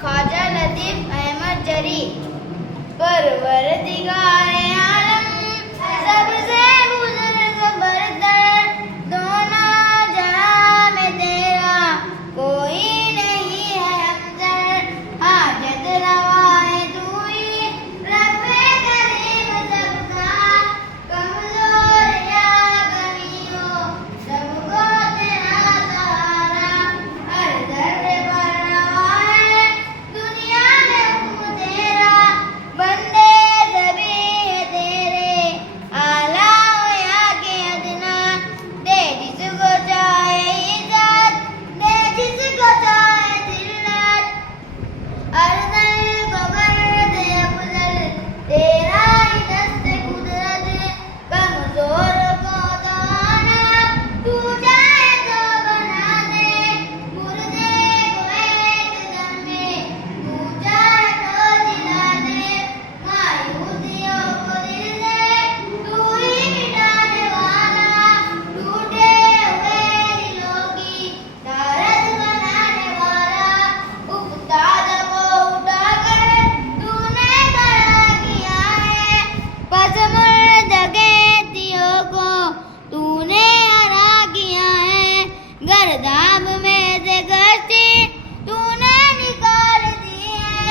ख्वाजा लतीफ अहमद जरी। परवरदिगारे आलम सबसे बुजुर्ग बरतर, दोनों जहां में तेरा कोई नहीं है हमदर। हाजत रवाए तू ही रब्बे करीम सबका, कमजोर या गनी हो सबको तेरा सहारा। हर दर्द पर रवा है दुनिया में हुक्म तेरा, बंदे सभी है तेरे आला हो या के अदना। दे जिसको चाहे इज्जत, दे जिसको चाहे जिल्लत, अरज़ल को कर दे अफजल तेरा ही दस्त कुदरत। कमजोर को दाना तू चाहे तो बना दे, मुर्दे को एक दम में तू चाहे तो जिला दे। मायूसियों को दिल से तू ही मिटाने वाला, टूटे हुए दिलों की तारत बनाने वाला। उस्ताद को उठाकर तूने खड़ा किया है, पसमुर्दगतियों को तूने हरा किया है। गर्दाब में से गर्ची तूने निकाल दी है,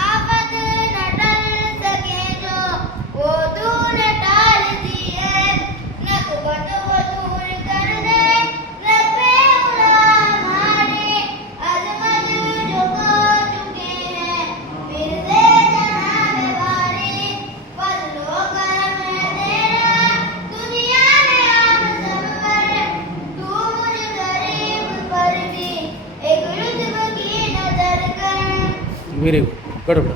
आफत न टल सके जो वो तूने टाल दी है। नकबत को दूर कर दे रब्बे उला हमारी, अजमत जो खो चुके हैं फिर से जनाब बारी। फजलो करम है तेरा दुनिया में हम सब पर, तू मुझ गरीब पर भी एक लुत्फ की नजर कर। Very good, good.